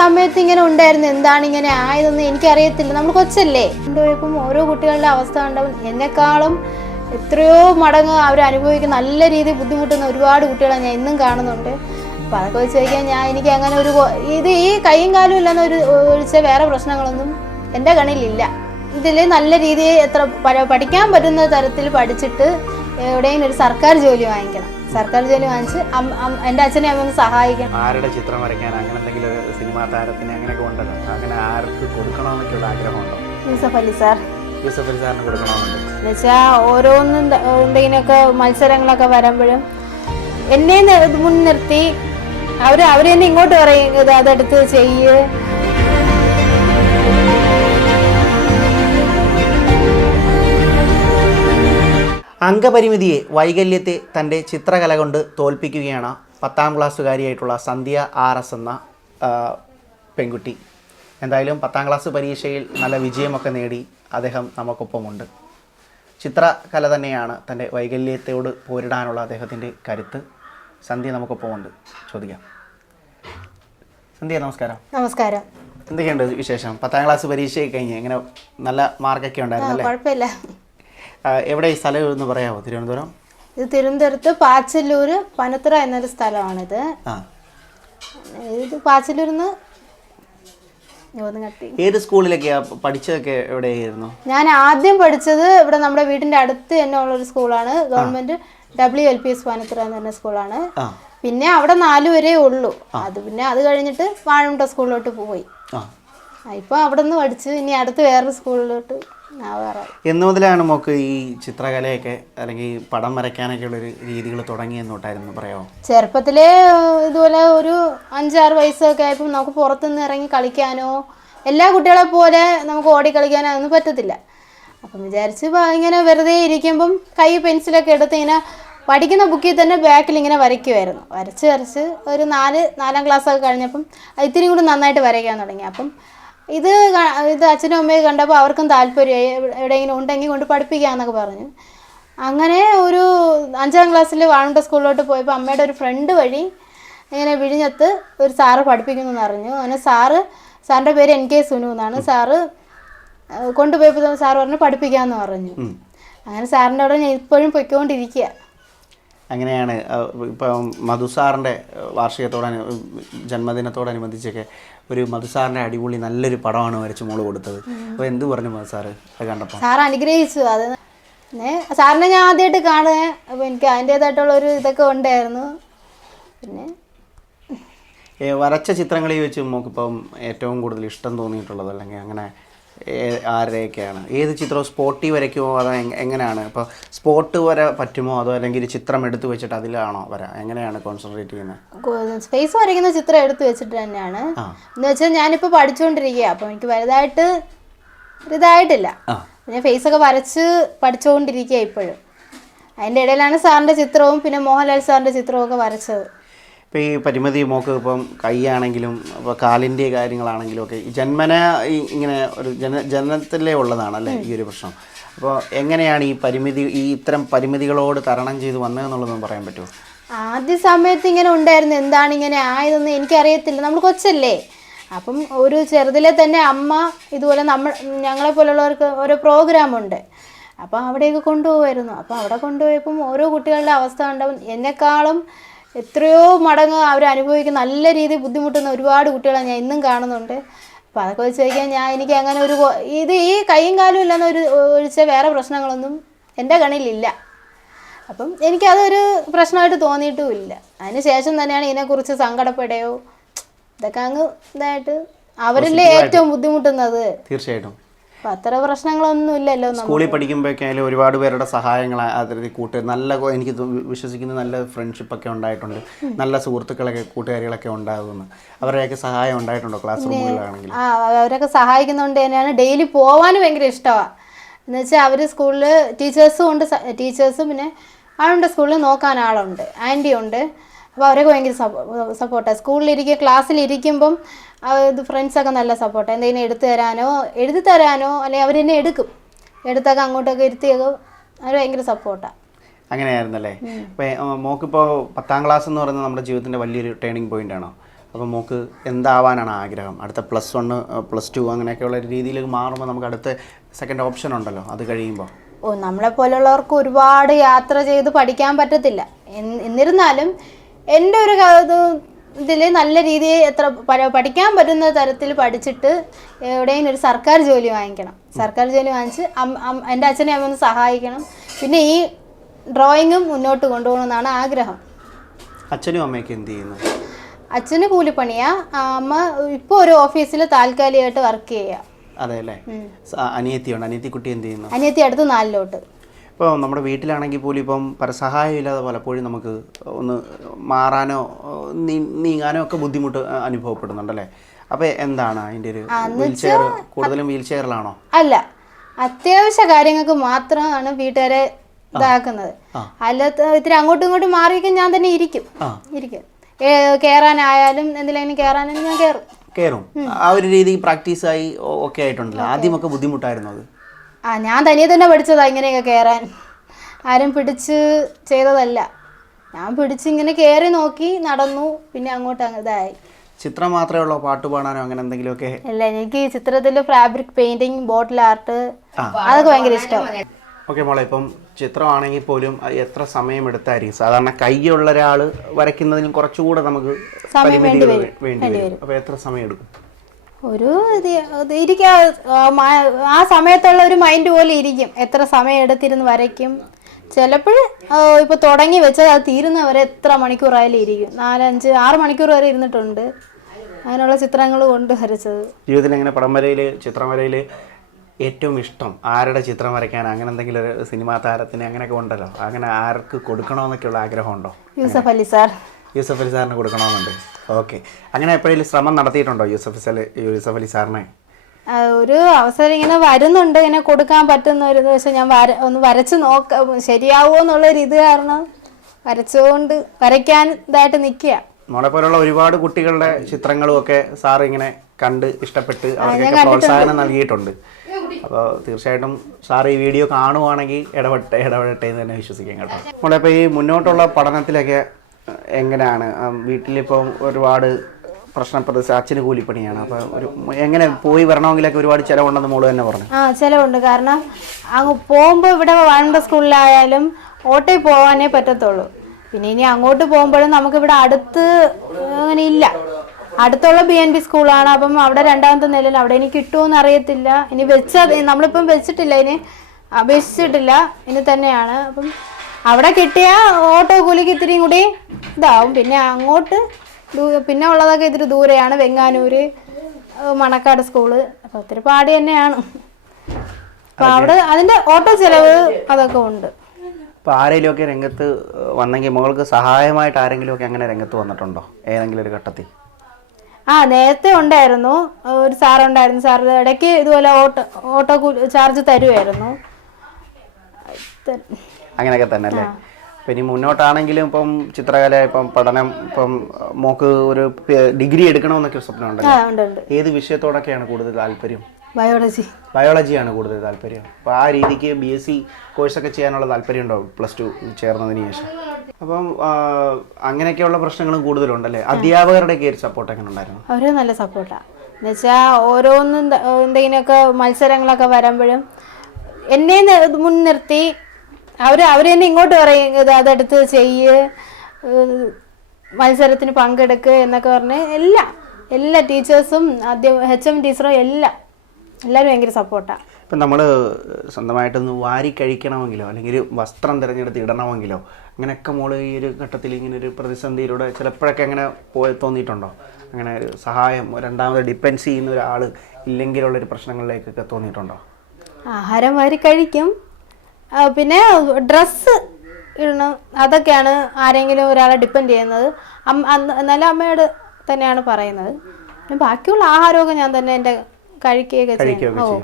സമയത്ത് ഇങ്ങനെ ഉണ്ടായിരുന്നു. എന്താണ് ഇങ്ങനെ ആയതെന്ന് എനിക്കറിയത്തില്ല. നമ്മൾ കൊച്ചല്ലേ. കൊണ്ടുപോയപ്പം ഓരോ കുട്ടികളുടെ അവസ്ഥ ഉണ്ടാവും എന്നെക്കാളും എത്രയോ മടങ്ങ് അവർ അനുഭവിക്കുന്ന നല്ല രീതിയിൽ ബുദ്ധിമുട്ടുന്ന ഒരുപാട് കുട്ടികളെ ഞാൻ ഇന്നും കാണുന്നുണ്ട്. അപ്പം അതൊക്കെ വെച്ച് നോക്കിയാൽ ഞാൻ എനിക്ക് അങ്ങനെ ഒരു ഇത് ഈ കൈയും കാലും ഇല്ലാന്ന് ഒരു ഒഴിച്ച വേറെ പ്രശ്നങ്ങളൊന്നും എന്റെ കണ്ണിലില്ല. ഇതിൽ നല്ല രീതിയിൽ എത്ര പഠിക്കാൻ പറ്റുന്ന തരത്തിൽ പഠിച്ചിട്ട് എവിടെയും ഒരു സർക്കാർ ജോലി വാങ്ങിക്കണം. സർക്കാർ ജോലി വാങ്ങിച്ച് എന്റെ അച്ഛനെ അമ്മ സഹായിക്കണം. ആരുടെ ചിത്രം വരയ്ക്കാൻ? അങ്ങനെ സിനിമാ താരത്തിന് അങ്ങനെയൊക്കെ ഉണ്ടല്ലോ അങ്ങനെ ആർക്ക് കൊടുക്കണമെന്നൊക്കെയുള്ള ആഗ്രഹമുണ്ടോ? യൂസഫ് അലി സാർ. യൂസഫ് അലി സാറിന് കൊടുക്കണമെന്നുണ്ട്. എന്നുവെച്ചാൽ ഓരോന്നും എന്തെങ്കിലുമൊക്കെ മത്സരങ്ങളൊക്കെ വരുമ്പോഴും എന്നെ മുൻനിർത്തി അവർ അവർ തന്നെ ഇങ്ങോട്ട് പറയും ഇത് അതെടുത്ത് ചെയ്യ്. അംഗപരിമിതിയെ വൈകല്യത്തെ തന്റെ ചിത്രകല കൊണ്ട് തോൽപ്പിക്കുകയാണ് പത്താം ക്ലാസ്സുകാരിയായിട്ടുള്ള സന്ധ്യ ആർ എസ് എന്ന പെൺകുട്ടി. എന്തായാലും പത്താം ക്ലാസ് പരീക്ഷയിൽ നല്ല വിജയമൊക്കെ നേടി അദ്ദേഹം നമുക്കൊപ്പമുണ്ട്. ചിത്രകല തന്നെയാണ് തന്റെ വൈകല്യത്തോട് പോരിടാനുള്ള അദ്ദേഹത്തിന്റെ കരുത്ത്. സന്ധ്യ നമുക്കൊപ്പമുണ്ട്. ചോദിക്കാം. സന്ധ്യ നമസ്കാരം. നമസ്കാരം. എന്തൊക്കെയുണ്ട് വിശേഷം? പത്താം ക്ലാസ് പരീക്ഷയൊക്കെ കഴിഞ്ഞ് എങ്ങനെ നല്ല മാർക്കൊക്കെ ഉണ്ടായിരുന്നല്ലേ കുഴപ്പമില്ല. എവിടെ ഈ സ്ഥലം എന്ന് പറയാമോ? തിരുവനന്തപുരം? ഇത് തിരുവനന്തപുരത്ത് പാച്ചല്ലൂർ പനത്തറ എന്നൊരു സ്ഥലമാണിത്. ആ. ഇത് പാച്ചിലിരുന്ന് ഏത് സ്കൂളിലൊക്കെയാ പഠിച്ചതൊക്കെ എവിടെയായിരുന്നു? ഞാൻ ആദ്യം പഠിച്ചത് ഇവിടെ നമ്മുടെ വീടിന്റെ അടുത്ത് തന്നെ ഉള്ളൊരു സ്കൂളാണ്. Government W L P S Panathara എന്ന് പറഞ്ഞ സ്കൂളാണ്. പിന്നെ അവിടെ നാലു വരെ ഉള്ളൂ. അത് പിന്നെ അത് കഴിഞ്ഞിട്ട് വാഴമുട്ട സ്കൂളിലോട്ട് പോയി. ആ ആ, ഇപ്പൊ അവിടെ നിന്ന് പഠിച്ച് ഇനി അടുത്ത് വേറൊരു സ്കൂളിലോട്ട് എന്ന് മുതലാണ് മോക്ക് ഈ ചിത്രകലയൊക്കെ അല്ലെങ്കിൽ പടം വരയ്ക്കാനൊക്കെ ഉള്ളൊരു രീതികൾ തുടങ്ങിയെന്ന് തൊട്ടായിരുന്നു പറയാമോ? ചെറുപ്പത്തിലേ ഇതുപോലെ ഒരു അഞ്ചാറ് വയസ്സൊക്കെ ആയപ്പോൾ നമുക്ക് പുറത്തുനിന്ന് ഇറങ്ങി കളിക്കാനോ എല്ലാ കുട്ടികളെ പോലെ നമുക്ക് ഓടി കളിക്കാനോ ഒന്നും പറ്റത്തില്ല. അപ്പം വിചാരിച്ച് ഇങ്ങനെ വെറുതെ ഇരിക്കുമ്പം കൈ പെൻസിലൊക്കെ എടുത്ത് ഇങ്ങനെ പഠിക്കുന്ന ബുക്കിൽ തന്നെ ബാക്കിൽ ഇങ്ങനെ വരയ്ക്കുമായിരുന്നു വരച്ച് വരച്ച് ഒരു നാല് നാലാം ക്ലാസ്സൊക്കെ കഴിഞ്ഞപ്പം ഇത്തിരി കൂടി നന്നായിട്ട് വരയ്ക്കാൻ തുടങ്ങി. അപ്പം ഇത് ഇത് അച്ഛനും അമ്മയും കണ്ടപ്പോൾ അവർക്കും താല്പര്യമായി. എവിടെ- എവിടെയെങ്കിലും ഉണ്ടെങ്കിൽ കൊണ്ട് പഠിപ്പിക്കാമെന്നൊക്കെ പറഞ്ഞു. അങ്ങനെ ഒരു അഞ്ചാം ക്ലാസ്സിൽ വാഴണ്ട സ്കൂളിലോട്ട് പോയപ്പോൾ അമ്മയുടെ ഒരു ഫ്രണ്ട് വഴി ഇങ്ങനെ വിഴിഞ്ഞത്ത് ഒരു സാറ് പഠിപ്പിക്കുന്നു എന്ന് അറിഞ്ഞു. അങ്ങനെ സാറ് സാറിന്റെ പേര് എൻ കെ സുനു എന്നാണ്. സാറ് കൊണ്ടുപോയപ്പോൾ സാറ് പറഞ്ഞു പഠിപ്പിക്കാമെന്ന് പറഞ്ഞു. അങ്ങനെ സാറിന്റെ അവിടെ ഞാൻ ഇപ്പോഴും പൊയ്ക്കൊണ്ടിരിക്കുക അങ്ങനെയാണ്. ഇപ്പം മധുസാറിന്റെ വാർഷികത്തോടനു ജന്മദിനത്തോടനുബന്ധിച്ചൊക്കെ ഒരു മധുസാറിന്റെ അടിപൊളി നല്ലൊരു പടമാണ് വരച്ച് മോൾ കൊടുത്തത്. അപ്പോൾ എന്ത് പറഞ്ഞു മധുസാറ്? അത് കണ്ടപ്പോൾ സാർ അനുഗ്രഹിച്ചു. അത് സാറിനെ ഞാൻ ആദ്യമായിട്ട് കാണുക. അപ്പോൾ എനിക്ക് അതിന്റേതായിട്ടുള്ള ഒരു ഇതൊക്കെ ഉണ്ടായിരുന്നു. പിന്നെ വരച്ച ചിത്രങ്ങളിൽ വെച്ച് നമുക്കിപ്പം ഏറ്റവും കൂടുതൽ ഇഷ്ടം തോന്നിയിട്ടുള്ളത് അല്ലെങ്കിൽ അങ്ങനെ ആരുടെയൊക്കെയാണ് ഏത് ചിത്രവും സ്പോട്ടി വരയ്ക്കുമോ അതോ എങ്ങനെയാണ്? ഇപ്പോൾ സ്പോട്ട് വരെ പറ്റുമോ? അതോ അല്ലെങ്കിൽ ചിത്രം എടുത്തു വെച്ചിട്ട് അതിലാണോ വര? എങ്ങനെയാണ് കോൺസെൻട്രേറ്റ് ചെയ്യുന്നത്? സ്പേസ് വരയ്ക്കുന്ന ചിത്രം എടുത്തു വെച്ചിട്ട് തന്നെയാണ്. എന്ന് വെച്ചാൽ ഞാനിപ്പോൾ പഠിച്ചുകൊണ്ടിരിക്കുക അപ്പോൾ എനിക്ക് വലുതായിട്ട് ഇതായിട്ടില്ല ഞാൻ ഫേസ് ഒക്കെ വരച്ച് പഠിച്ചുകൊണ്ടിരിക്കുക ഇപ്പോഴും. അതിന്റെ ഇടയിലാണ് സാറിന്റെ ചിത്രവും പിന്നെ മോഹൻലാൽ സാറിന്റെ ചിത്രവും ഒക്കെ വരച്ചത്. ഇപ്പോൾ ഈ പരിമിതി മോക്ക് ഇപ്പം കൈയാണെങ്കിലും ഇപ്പോൾ കാലിന്റെ കാര്യങ്ങളാണെങ്കിലും ഒക്കെ ഈ ജന്മന ഇങ്ങനെ ഒരു ജന ജനനത്തിലേ ഉള്ളതാണല്ലേ ഈ ഒരു പ്രശ്നം. അപ്പോൾ എങ്ങനെയാണ് ഈ പരിമിതി ഈ ഇത്തരം പരിമിതികളോട് തരണം ചെയ്ത് വന്നതെന്നുള്ളതൊന്നും പറയാൻ പറ്റുമോ? ആദ്യ സമയത്ത് ഇങ്ങനെ ഉണ്ടായിരുന്നു. എന്താണ് ഇങ്ങനെ ആയതെന്ന് എനിക്കറിയത്തില്ല. നമ്മൾ കൊച്ചല്ലേ. അപ്പം ഒരു ചെറുതിലെ തന്നെ അമ്മ ഇതുപോലെ നമ്മൾ ഞങ്ങളെ പോലുള്ളവർക്ക് ഓരോ പ്രോഗ്രാമുണ്ട് അപ്പോൾ അവിടെയൊക്കെ കൊണ്ടുപോകുമായിരുന്നു. അപ്പോൾ അവിടെ കൊണ്ടുപോയപ്പം ഓരോ കുട്ടികളുടെ അവസ്ഥ ഉണ്ടാവും എന്നെക്കാളും എത്രയോ മടങ്ങ് അവർ അനുഭവിക്കുന്ന നല്ല രീതിയിൽ ബുദ്ധിമുട്ടുന്ന ഒരുപാട് കുട്ടികളെ ഞാൻ ഇന്നും കാണുന്നുണ്ട്. അപ്പോൾ അതൊക്കെ വെച്ച് നോക്കിയാൽ ഞാൻ എനിക്ക് അങ്ങനെ ഒരു ഇത് ഈ കൈയും കാലും ഇല്ലെന്ന ഒരു ഒഴിച്ച വേറെ പ്രശ്നങ്ങളൊന്നും എന്റെ കണ്ണിലില്ല. അപ്പം എനിക്കതൊരു പ്രശ്നമായിട്ട് തോന്നിയിട്ടുമില്ല. അതിന് ശേഷം തന്നെയാണ് ഇതിനെക്കുറിച്ച് സങ്കടപ്പെടുകയോ ഇതൊക്കെ അങ്ങ് ഇതായിട്ട് അവരല്ലേ ഏറ്റവും ബുദ്ധിമുട്ടുന്നത്. തീർച്ചയായിട്ടും. അത്ര പ്രശ്നങ്ങളൊന്നും ഇല്ലല്ലോ സ്കൂളിൽ പഠിക്കുമ്പോഴൊക്കെ ഒരുപാട് പേരുടെ സഹായങ്ങൾ അതിൽ കൂട്ട് നല്ല എനിക്ക് വിശ്വസിക്കുന്ന നല്ല ഫ്രണ്ട്ഷിപ്പ് ഒക്കെ ഉണ്ടായിട്ടുണ്ട് നല്ല സുഹൃത്തുക്കളൊക്കെ കൂട്ടുകാരികളൊക്കെ ഉണ്ടാകുന്നു. അവരുടെയൊക്കെ സഹായം ഉണ്ടായിട്ടുണ്ടോ ക്ലാസ് റൂമുകളിലാണെങ്കിൽ? ആ അവരൊക്കെ സഹായിക്കുന്നതുകൊണ്ട് തന്നെയാണ് ഡെയിലി പോകാനും ഭയങ്കര ഇഷ്ടമാണ് എന്ന് വെച്ചാൽ അവർ സ്കൂളിൽ ടീച്ചേഴ്സും ഉണ്ട് ടീച്ചേഴ്സും പിന്നെ ആളുണ്ട് സ്കൂളിൽ നോക്കാൻ ആളുണ്ട് ആന്റി ഉണ്ട് അപ്പോൾ അവരൊക്കെ ഭയങ്കര സപ്പോർട്ടാണ് സ്കൂളിലിരിക്കുക ക്ലാസ്സിലിരിക്കുമ്പം ഇത് ഫ്രണ്ട്സൊക്കെ നല്ല സപ്പോർട്ടാണ് എന്തെങ്കിലും എടുത്തു തരാനോ എഴുതി തരാനോ അല്ലെങ്കിൽ അവർ തന്നെ എടുക്കും. എടുത്തൊക്കെ അങ്ങോട്ടൊക്കെ ഇരുത്തിയൊക്കെ അവർ ഭയങ്കര സപ്പോർട്ടാണ് അങ്ങനെയായിരുന്നല്ലേ? മോക്കിപ്പോൾ പത്താം ക്ലാസ് എന്ന് പറയുന്നത് നമ്മുടെ ജീവിതത്തിന്റെ വലിയൊരു ടേണിംഗ് പോയിന്റ് ആണോ? അപ്പോൾ മോക്ക് എന്താവാനാണ് ആഗ്രഹം? അടുത്ത പ്ലസ് വൺ പ്ലസ് ടു അങ്ങനെയൊക്കെയുള്ള രീതിയിൽ മാറുമ്പോൾ നമുക്ക് അടുത്ത സെക്കൻഡ് ഓപ്ഷൻ ഉണ്ടല്ലോ അത് കഴിയുമ്പോൾ ഓ നമ്മളെ പോലുള്ളവർക്ക് ഒരുപാട് യാത്ര ചെയ്ത് പഠിക്കാൻ പറ്റത്തില്ല. എന്ന് എന്നിരുന്നാലും എന്റെ ഒരു ഇതിൽ നല്ല രീതിയിൽ എത്ര പഠിക്കാൻ പറ്റുന്ന തരത്തിൽ പഠിച്ചിട്ട് എവിടെയും ഒരു സർക്കാർ ജോലി വാങ്ങിക്കണം. സർക്കാർ ജോലി വാങ്ങിച്ച് എന്റെ അച്ഛനെ അമ്മ ഒന്ന് സഹായിക്കണം. പിന്നെ ഈ ഡ്രോയിങ്ങും മുന്നോട്ട് കൊണ്ടുപോകണം എന്നാണ് ആഗ്രഹം. അച്ഛനും അമ്മയൊക്കെ എന്ത് ചെയ്യുന്നു? അച്ഛന് കൂലിപ്പണിയാ. അമ്മ ഇപ്പോൾ ഒരു ഓഫീസിൽ താൽക്കാലികമായിട്ട് വർക്ക് ചെയ്യുക അതെ അല്ലേ? അനിയത്തിയുണ്ട്. അനിയത്തി കുട്ടി എന്ത് ചെയ്യുന്നു? അനിയത്തി അടുത്ത് നാലിലോട്ട്. ഇപ്പോൾ നമ്മുടെ വീട്ടിലാണെങ്കിൽ പോലും ഇപ്പം പരസഹായമില്ലാതെ പലപ്പോഴും നമുക്ക് ഒന്ന് മാറാനോ നീങ്ങാനോ ഒക്കെ ബുദ്ധിമുട്ട് അനുഭവപ്പെടുന്നുണ്ടല്ലേ? അപ്പോൾ എന്താണ് അതിന്റെ ഒരു വീൽ ചെയർ കൂടുതലും വീൽചെയറിലാണോ അല്ല അത്യാവശ്യ കാര്യങ്ങൾക്ക് മാത്രമാണ് വീട്ടുകാരെ ഇതാക്കുന്നത്. അല്ലാത്ത ഇത്തിരി അങ്ങോട്ടും ഇങ്ങോട്ടും മാറിയൊക്കെ ഞാൻ തന്നെ ഇരിക്കും. ഇരിക്കും. കയറാനായാലും എന്തിലെങ്കിലും കയറാനും ഞാൻ കയറും കയറും ആ ഒരു രീതി പ്രാക്ടീസ് പ്രാക്ടീസായി ഒക്കെ ആയിട്ടുണ്ടല്ലോ? ആദ്യമൊക്കെ ബുദ്ധിമുട്ടായിരുന്നു അത്? ആ ഞാൻ തനിയെ തന്നെ പഠിച്ചതാ ഇങ്ങനെയൊക്കെ കയറാൻ ആരും പിടിച്ച് ചെയ്തതല്ല. ഞാൻ പിടിച്ച് ഇങ്ങനെ കയറി നോക്കി നടന്നു പിന്നെ അങ്ങോട്ട് അങ്ങ് ഇതായി. ചിത്രം മാത്രമേ ഉള്ളൂ? പാട്ട് പാടാനോ അങ്ങനെ എന്തെങ്കിലുമൊക്കെ? അല്ല എനിക്ക് ചിത്രത്തിൽ ഫാബ്രിക് പെയിന്റിങ് ബോട്ടിൽ ആർട്ട് അതൊക്കെ ഭയങ്കര ഇഷ്ടം ഓക്കെ മോളെ ഇപ്പം ചിത്രമാണെങ്കിൽ പോലും എത്ര സമയം എടുത്തായിരിക്കും? സാധാരണ കൈയുള്ള ഒരാൾ വരയ്ക്കുന്നതിനും കുറച്ചുകൂടെ നമുക്ക് വേണ്ടി വരും. അപ്പോൾ എത്ര സമയം എടുക്കും? ഒരു ഇരിക്കാ ആ സമയത്തുള്ള ഒരു മൈൻഡ് പോലെ ഇരിക്കും. എത്ര സമയം എടുത്തിരുന്ന് വരയ്ക്കും. ചിലപ്പോൾ ഇപ്പോൾ തുടങ്ങി വെച്ചാൽ അത് തീരുന്നവരെ എത്ര മണിക്കൂറായാലും ഇരിക്കും. നാലഞ്ച് ആറ് മണിക്കൂർ വരെ ഇരുന്നിട്ടുണ്ട്. അങ്ങനെയുള്ള ചിത്രങ്ങൾ കൊണ്ട് വരച്ചത്. ജീവിതത്തിൽ എങ്ങനെ പടം വരയിൽ ചിത്രം വരയിൽ ഏറ്റവും ഇഷ്ടം? ആരുടെ ചിത്രം വരയ്ക്കാൻ അങ്ങനെ എന്തെങ്കിലും ഒരു സിനിമാ താരത്തിന് അങ്ങനെയൊക്കെ ഉണ്ടല്ലോ. അങ്ങനെ ആർക്ക് കൊടുക്കണമെന്നൊക്കെയുള്ള ആഗ്രഹമുണ്ടോ യൂസഫ് അലി സാർ. യൂസഫ് അലി സാറിന് കൊടുക്കണമെന്നുണ്ട്. ഓക്കെ. അങ്ങനെ എപ്പോഴെങ്കിലും ശ്രമം നടത്തിയിട്ടുണ്ടോ യൂസഫ് അലി യൂസഫ് അലി സാറിനെ? ഒരു അവസരം ഇങ്ങനെ വരുന്നുണ്ട്. ഇങ്ങനെ കൊടുക്കാൻ പറ്റുന്ന ഒരു ദിവസം ഞാൻ വര ഒന്ന് വരച്ച് നോക്ക ശരിയാവുമോ എന്നുള്ളൊരു ഇത് കാരണം വരച്ചുകൊണ്ട് വരയ്ക്കാൻ ഇതായിട്ട് നിൽക്കുക നമ്മളെ പോലുള്ള ഒരുപാട് കുട്ടികളുടെ ചിത്രങ്ങളും ഒക്കെ സാർ ഇങ്ങനെ കണ്ട് ഇഷ്ടപ്പെട്ട് അവർക്കൊക്കെ പ്രോത്സാഹനം നൽകിയിട്ടുണ്ട്. അപ്പോൾ തീർച്ചയായിട്ടും സാർ ഈ വീഡിയോ കാണുവാണെങ്കിൽ ഇടപെട്ടെ ഇടപെടട്ടെ എന്ന് തന്നെ വിശ്വസിക്കാം കേട്ടോ. നമ്മളിപ്പോൾ ഈ മുന്നോട്ടുള്ള പഠനത്തിലൊക്കെ എങ്ങനെയാണ്? വീട്ടിലിപ്പോൾ വീട്ടിലിപ്പം ഒരുപാട് പ്രശ്നപ്രദേശം അച്ഛന് കൂലിപ്പണിയാണ്. അപ്പോൾ ഒരു എങ്ങനെ പോയി വരണമെങ്കിലൊക്കെ ഒരുപാട് ചിലവുണ്ടെന്ന് മോൾ തന്നെ പറഞ്ഞു. ആ ചിലവുണ്ട്. കാരണം അങ്ങ് പോകുമ്പോൾ ഇവിടെ വരണ്ട സ്കൂളിലായാലും ഓട്ടോയിൽ പോവാനേ പറ്റത്തുള്ളൂ. പിന്നെ ഇനി അങ്ങോട്ട് പോകുമ്പോഴും നമുക്കിവിടെ അടുത്ത് അങ്ങനെ ഇല്ല. അടുത്തുള്ള ബി എൻ ബി സ്കൂളാണ് അപ്പം അവിടെ രണ്ടാമത്തെ നിലയിൽ അവിടെ ഇനി കിട്ടുമോന്ന് അറിയത്തില്ല. ഇനി വെച്ച നമ്മളിപ്പം വെച്ചിട്ടില്ല. ഇനി അപേക്ഷിച്ചിട്ടില്ല. ഇനി തന്നെയാണ്. അപ്പം അവിടെ കിട്ടിയ ഓട്ടോ കൂലിക്ക് ഇത്തിരിയും കൂടി ഇതാവും. പിന്നെ അങ്ങോട്ട് പിന്നെ ഉള്ളതൊക്കെ ഇത്തിരി ദൂരെയാണ്. വെങ്ങാനൂര് മണക്കാട് സ്കൂൾ അപ്പോൾ ഒത്തിരി പാടി തന്നെയാണ്. അപ്പോൾ അവിടെ അതിന്റെ ഓട്ടോ ചിലവ് അതൊക്കെ ഉണ്ട്. അപ്പോൾ ആരെങ്കിലുമൊക്കെ രംഗത്ത് വന്നെങ്കിൽ മകൾക്ക് സഹായമായിട്ട് ആരെങ്കിലുമൊക്കെ അങ്ങനെ രംഗത്ത് വന്നിട്ടുണ്ടോ? ഏതെങ്കിലും ഒരു ഘട്ടത്തിൽ? ആ നേരത്തെ ഉണ്ടായിരുന്നു. ഒരു സാറുണ്ടായിരുന്നു സാർ ഇടയ്ക്ക് ഇതുപോലെ ഓട്ടോ ഓട്ടോ ചാർജ് തരുമായിരുന്നു അങ്ങനെയൊക്കെ തന്നെ അല്ലേ? അപ്പം ഇനി മുന്നോട്ടാണെങ്കിലും ഇപ്പം ചിത്രകല ഇപ്പം പഠനം ഇപ്പം മോക്ക് ഒരു ഡിഗ്രി എടുക്കണമെന്നൊക്കെ സ്വപ്നമുണ്ട് ആ ഉണ്ട് ഏത് വിഷയത്തോടൊക്കെയാണ് കൂടുതൽ താല്പര്യം? ബയോളജി. ബയോളജിയാണ് കൂടുതൽ താല്പര്യം. അപ്പോൾ ആ രീതിക്ക് ബി എസ് സി കോഴ്സൊക്കെ ചെയ്യാനുള്ള താല്പര്യം ഉണ്ടോ പ്ലസ് ടു ചേർന്നതിന് ശേഷം? അപ്പം അങ്ങനെയൊക്കെയുള്ള പ്രശ്നങ്ങളും കൂടുതലുണ്ടല്ലേ? അധ്യാപകരുടെയൊക്കെ ഒരു സപ്പോർട്ട് എങ്ങനെ ഉണ്ടായിരുന്നു? അവർ നല്ല സപ്പോർട്ടാണ് എന്നുവെച്ചാൽ ഓരോന്നും എന്തെങ്കിലുമൊക്കെ മത്സരങ്ങളൊക്കെ വരുമ്പോഴും എന്നെ മുൻനിർത്തി അവർ അവർ തന്നെ ഇങ്ങോട്ട് പറയും ഇത് അതെടുത്ത് ചെയ്യ് മത്സരത്തിന് പങ്കെടുക്ക് എന്നൊക്കെ പറഞ്ഞ് എല്ലാ എല്ലാ ടീച്ചേഴ്സും ആദ്യം എച്ച് എം ടീച്ചറും എല്ലാം എല്ലാവരും ഭയങ്കര സപ്പോർട്ടാ. ഇപ്പം നമ്മൾ സ്വന്തമായിട്ടൊന്ന് വാരി കഴിക്കണമെങ്കിലോ അല്ലെങ്കിൽ വസ്ത്രം തിരഞ്ഞെടുത്ത് ഇടണമെങ്കിലോ അങ്ങനെയൊക്കെ മോൾ ഈ ഒരു ഘട്ടത്തിൽ ഇങ്ങനെ ഒരു പ്രതിസന്ധിയിലൂടെ ചിലപ്പോഴൊക്കെ അങ്ങനെ പോയി തോന്നിയിട്ടുണ്ടോ? അങ്ങനെ ഒരു സഹായം രണ്ടാമത് ഡിപ്പെൻസ് ചെയ്യുന്ന ഒരാൾ ഇല്ലെങ്കിലുള്ളൊരു പ്രശ്നങ്ങളിലേക്കൊക്കെ തോന്നിയിട്ടുണ്ടോ? ആഹാരം വാരി കഴിക്കും. പിന്നെ ഡ്രസ്സ് ഇടണം. അതൊക്കെയാണ് ആരെങ്കിലും ഒരാളെ ഡിപ്പെൻഡ് ചെയ്യുന്നത്. അമ്മ അന്ന് അമ്മയോട് തന്നെയാണ് പറയുന്നത്. പിന്നെ ബാക്കിയുള്ള ആഹാരമൊക്കെ ഞാൻ തന്നെ എന്റെ കഴിക്കുകയൊക്കെ ചെയ്യും. ഓ.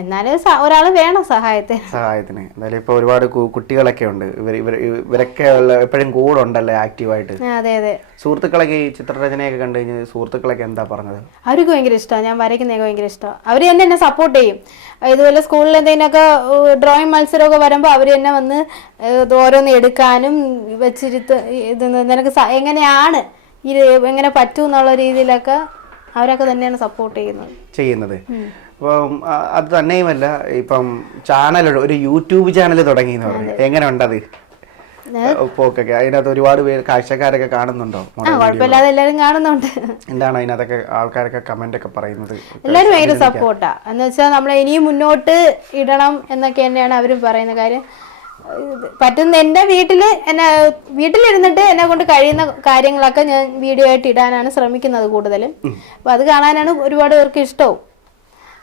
എന്നാലും ഒരാൾ വേണം സഹായത്തിന്. സഹായത്തിന്. എന്തായാലും ഇപ്പൊ ഒരുപാട് കുട്ടികളൊക്കെ ഉണ്ട്. ഇവർ ഇവരൊക്കെ എപ്പോഴും കൂടെ ഉണ്ടല്ലേ ആക്റ്റീവായിട്ട്? അതെ അതെ. സുഹൃത്തുക്കളൊക്കെ ഈ ചിത്രരചനയൊക്കെ കണ്ടു കഴിഞ്ഞാൽ സുഹൃത്തുക്കളൊക്കെ എന്താ പറഞ്ഞത്? അവർക്ക് ഭയങ്കര ഇഷ്ടമാണ് ഞാൻ വരയ്ക്കുന്നതൊക്കെ ഭയങ്കര ഇഷ്ടമാണ് അവർ തന്നെ എന്നെ സപ്പോർട്ട് ചെയ്യും. ഇതുപോലെ സ്കൂളിൽ എന്തെങ്കിലുമൊക്കെ ഡ്രോയിങ് മത്സരമൊക്കെ വരുമ്പോൾ അവർ തന്നെ വന്ന് ഓരോന്ന് എടുക്കാനും വെച്ചിരുത്ത് ഇത് നിനക്ക് എങ്ങനെയാണ്? ഇത് എങ്ങനെ പറ്റും എന്നുള്ള രീതിയിലൊക്കെ അവരൊക്കെ തന്നെയാണ് സപ്പോർട്ട് ചെയ്യുന്നത്. ചെയ്യുന്നത്. അപ്പം ആ, അത് തന്നെയുമല്ല. ഇപ്പം ചാനൽ ഒരു യൂട്യൂബ് ചാനൽ തുടങ്ങി എന്ന് പറഞ്ഞു എങ്ങനെ ഉണ്ടത് പോക്കൊക്കെ. അതിനകത്ത് ഒരുപാട് പേര് കാഴ്ചക്കാരൊക്കെ കാണുന്നുണ്ടോ? കുഴപ്പമില്ലാതെ എല്ലാവരും കാണുന്നുണ്ട്. എന്താണ് അതിനകത്തൊക്കെ ആൾക്കാരൊക്കെ കമന്റ് ഒക്കെ പറയുന്നത്? എല്ലാവരും ഭയങ്കര സപ്പോർട്ടാ എന്ന് വെച്ചാൽ നമ്മൾ ഇനിയും മുന്നോട്ട് ഇടണം എന്നൊക്കെ തന്നെയാണ് അവരും പറയുന്ന കാര്യം. പറ്റുന്ന എന്റെ വീട്ടിൽ എന്നെ വീട്ടിലിരുന്നിട്ട് എന്നെ കൊണ്ട് കഴിയുന്ന കാര്യങ്ങളൊക്കെ ഞാൻ വീഡിയോ ആയിട്ട് ഇടാനാണ് ശ്രമിക്കുന്നത് കൂടുതലും. അപ്പോൾ അത് കാണാനാണ് ഒരുപാട് പേർക്ക് ഇഷ്ടവും.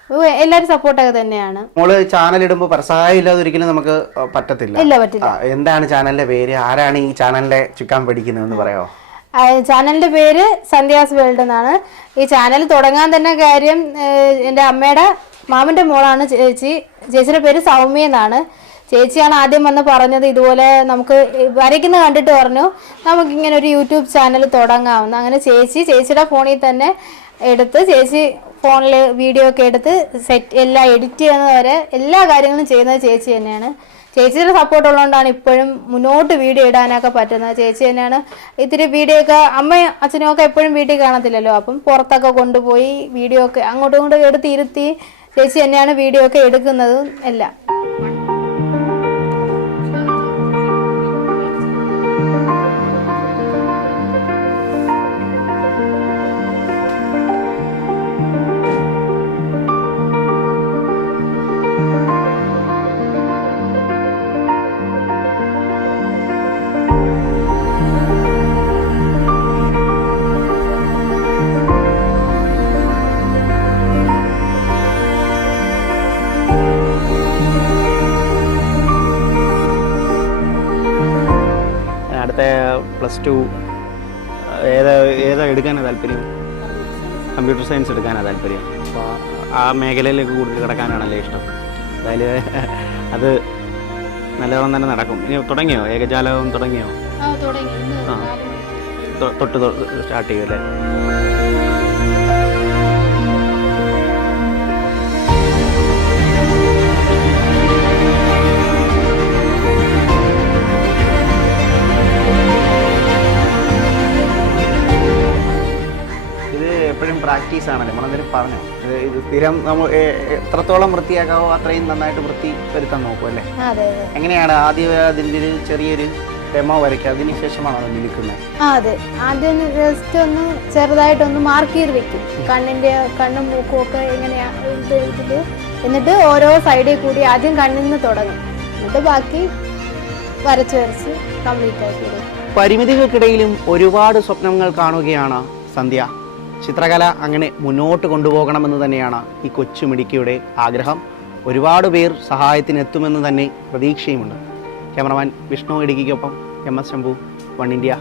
അപ്പോൾ സപ്പോർട്ട് സപ്പോർട്ടൊക്കെ തന്നെയാണ്. മോൾ ചാനൽ ഇടുമ്പോൾ സഹായം ഇല്ലാതെ ഒരിക്കലും നമുക്ക് പറ്റത്തില്ല. ഇല്ല പറ്റില്ല. ആ, എന്താണ് ചാനലിന്റെ പേര്? ആരാണ് ഈ ചാനലിനെ ചുക്കാൻ പഠിക്കുന്നതെന്ന് പറയാമോ ആ, ചാനലിന്റെ പേര് സന്ധ്യാസ് വേൾഡ് എന്നാണ്. ഈ ചാനൽ തുടങ്ങാൻ തന്നെ കാര്യം എന്റെ എന്റെ അമ്മയുടെ മാമന്റെ മോളാണ് ചേച്ചി. ചേച്ചിയുടെ പേര് സൗമ്യ എന്നാണ്. ചേച്ചിയാണ് ആദ്യം വന്ന് പറഞ്ഞത് ഇതുപോലെ നമുക്ക് വരയ്ക്കുന്ന കണ്ടിട്ട് പറഞ്ഞു. നമുക്ക് ഇങ്ങനെ ഒരു യൂട്യൂബ് ചാനൽ തുടങ്ങാമെന്ന് അങ്ങനെ ചേച്ചി ചേച്ചിയുടെ ഫോണിൽ തന്നെ എടുത്ത് ചേച്ചി ഫോണിൽ വീഡിയോ ഒക്കെ എടുത്ത് സെറ്റ് എല്ലാം എഡിറ്റ് ചെയ്യുന്നത് വരെ എല്ലാ കാര്യങ്ങളും ചെയ്യുന്നത് ചേച്ചി തന്നെയാണ്. ചേച്ചിയുടെ സപ്പോർട്ട് ഉള്ളതുകൊണ്ടാണ് ഇപ്പോഴും മുന്നോട്ട് വീഡിയോ ഇടാനൊക്കെ പറ്റുന്നത്. ചേച്ചി തന്നെയാണ് ഇത്തിരി വീഡിയോ ഒക്കെ അമ്മയും അച്ഛനും ഒക്കെ എപ്പോഴും വീട്ടിൽ കാണത്തില്ലല്ലോ. അപ്പം പുറത്തൊക്കെ കൊണ്ടുപോയി വീഡിയോ ഒക്കെ അങ്ങോട്ടും ഇങ്ങോട്ടും എടുത്തിരുത്തി ചേച്ചി തന്നെയാണ് വീഡിയോ ഒക്കെ എടുക്കുന്നതും എല്ലാം. പ്ലസ് ടു ഏതാ ഏതാ എടുക്കാനാണ് താല്പര്യം? കമ്പ്യൂട്ടർ സയൻസ് എടുക്കാനാണ് താല്പര്യം. അപ്പോൾ ആ മേഖലയിലേക്ക് കൂടുതൽ കിടക്കാനാണല്ലേ ഇഷ്ടം. എന്തായാലും അത് നല്ലവണ്ണം തന്നെ നടക്കും. ഇനി തുടങ്ങിയോ? ഏകജാലകം തുടങ്ങിയോ? ആ. തൊട്ട് സ്റ്റാർട്ട് ചെയ്യും ആണല്ലേ നമ്മളെന്തെങ്കിലും പറഞ്ഞോ. ഇത് സ്ഥിരം നമ്മൾ എത്രത്തോളം വൃത്തിയാക്കാവോ അത്രയും നന്നായിട്ട് വൃത്തി വരുത്താൻ നോക്കും അല്ലേ? എങ്ങനെയാണ് ആദ്യം അതിന്റെ ഒരു ചെറിയൊരു ഡെമോ വരയ്ക്കുക? അത് നിൽക്കുന്നത്? ആ അതെ. ആദ്യം ജസ്റ്റ് ഒന്ന് ചെറുതായിട്ടൊന്ന് മാർക്ക് ചെയ്ത് വെക്കും. കണ്ണിന്റെ കണ്ണും മൂക്കും ഒക്കെ എങ്ങനെയാ ഇത് എന്നിട്ട് ഓരോ സൈഡിൽ കൂടി ആദ്യം കണ്ണിൽ നിന്ന് തുടങ്ങും. എന്നിട്ട് ബാക്കി വരച്ച് വരച്ച് കംപ്ലീറ്റ് ആക്കി പരിമിതികൾക്കിടയിലും ഒരുപാട് സ്വപ്നങ്ങൾ കാണുകയാണ് സന്ധ്യ. ചിത്രകല അങ്ങനെ മുന്നോട്ട് കൊണ്ടുപോകണമെന്ന് തന്നെയാണ് ഈ കൊച്ചു കൊച്ചുമിടുക്കിയുടെ ആഗ്രഹം. ഒരുപാട് പേർ സഹായത്തിനെത്തുമെന്ന് തന്നെ പ്രതീക്ഷയുമുണ്ട്. Cameraman Vishnu ഇടുക്കിക്കൊപ്പം M S Shambhu one India.